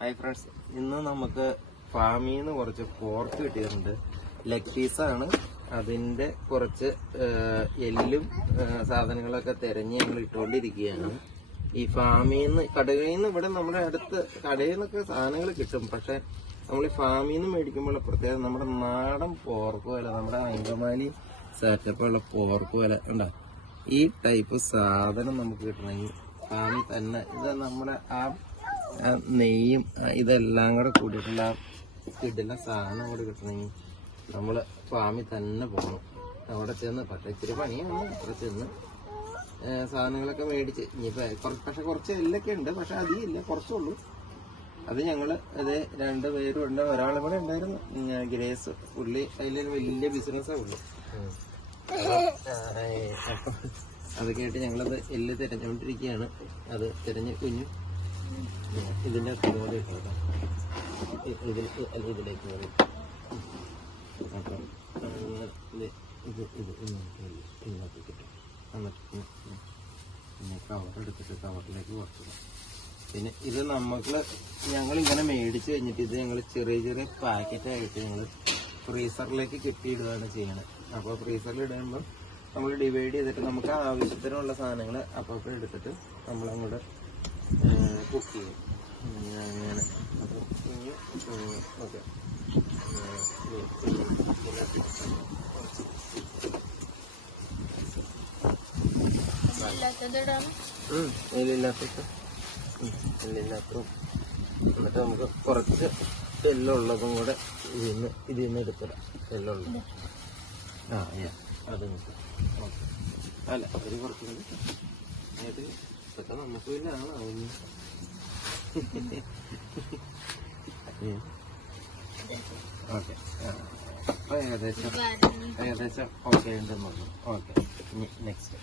Hi friends, ഇന്ന് നമുക്ക് ഫാമിൽ നിന്ന് കുറച്ച് പോർക്ക് കിട്ടിയിട്ടുണ്ട്. ലെഗ് പീസാണ്. അതിൻ്റെ കുറച്ച് എല്ലും സാധനങ്ങളൊക്കെ തിരഞ്ഞ് ഞങ്ങൾ ഇട്ടുകൊണ്ടിരിക്കുകയാണ്. ഈ ഫാമിൽ നിന്ന് കടയിൽ നിന്ന് ഇവിടെ നമ്മുടെ അടുത്ത് കടയിൽ നിന്നൊക്കെ സാധനങ്ങൾ കിട്ടും. പക്ഷെ നമ്മൾ ഈ ഫാമിൽ നിന്ന് മേടിക്കുമ്പോൾ പ്രത്യേകം നമ്മുടെ നാടൻ പോർക്ക് വില, നമ്മുടെ അങ്കമാലി സെറ്റപ്പുള്ള പോർക്ക് വില ഉണ്ടോ, ഈ ടൈപ്പ് സാധനം നമുക്ക് കിട്ടണമെങ്കിൽ ഫാമിൽ തന്നെ ഇത് നമ്മുടെ ആ നെയ്യും ഇതെല്ലാം കൂടെ കൂടിയിട്ടുള്ള കിട്ടുന്ന സാധനം കൂടെ കിട്ടണമെങ്കിൽ നമ്മൾ ഫാമിൽ തന്നെ പോകണം. അവിടെ ചെന്ന് പക്ഷേ ഇത്തിരി പണിയാണ്. അവിടെ ചെന്ന് സാധനങ്ങളൊക്കെ മേടിച്ച് ഇനിയിപ്പോൾ പക്ഷെ കുറച്ച് എല്ലൊക്കെ ഉണ്ട്, പക്ഷെ അധികം ഇല്ല, കുറച്ചുള്ളൂ. അത് ഞങ്ങൾ അത് 2 പേരും ഉണ്ട്. ഒരാളും കൂടെ ഉണ്ടായിരുന്നു, ഗ്രേസ്. പുള്ളി അതിൽ വലിയ ബിസിനസ്സാണ് ഉള്ളു. അപ്പം അതൊക്കെ ആയിട്ട് ഞങ്ങളത് എല്ല് തിരഞ്ഞുകൊണ്ടിരിക്കുകയാണ്. അത് തിരഞ്ഞ് കുഞ്ഞു ഇതിൻ്റെ കൂടെ ഇട്ടോ, ഇതിലേക്ക് കയറി. അപ്പം ഇതിനകത്ത് കിട്ടും. എന്നിട്ട് പിന്നെ കവറെടുത്തിട്ട് കവറിലേക്ക് കുറച്ചിടാം. പിന്നെ ഇത് ഞങ്ങളിങ്ങനെ മേടിച്ച് കഴിഞ്ഞിട്ട് ഇത് ഞങ്ങൾ ചെറിയ ചെറിയ പാക്കറ്റായിട്ട് ഞങ്ങൾ ഫ്രീസറിലേക്ക് കെട്ടിയിടുകയാണ് ചെയ്യണത്. അപ്പോൾ ഫ്രീസറിൽ ഇടുമ്പോൾ നമ്മൾ ഡിവൈഡ് ചെയ്തിട്ട് നമുക്ക് ആവശ്യത്തിനുള്ള സാധനങ്ങൾ അപ്പോൾ എടുത്തിട്ട് നമ്മളങ്ങോട്ട് കുക്ക് ചെയ്യും. അങ്ങനെ അപ്പോൾ ഓക്കെ. എല്ലില്ലാത്തതും എന്നിട്ട് നമുക്ക് കുറച്ച് എല്ലുള്ളതും കൂടെ ഇതിൽ നിന്ന് എടുത്തിടാം. എല്ലുള്ളത് അത് ഓക്കെ. അല്ല ഒരു കുറച്ചും കൂടി എന്നിട്ട് ഇതൊക്കെ നമുക്ക് പിന്നെ ആളാവുന്നു. ഓക്കെ, അപ്പോൾ ഏകദേശം ഓക്കെ ഉണ്ടെന്ന് പറഞ്ഞു. Okay, next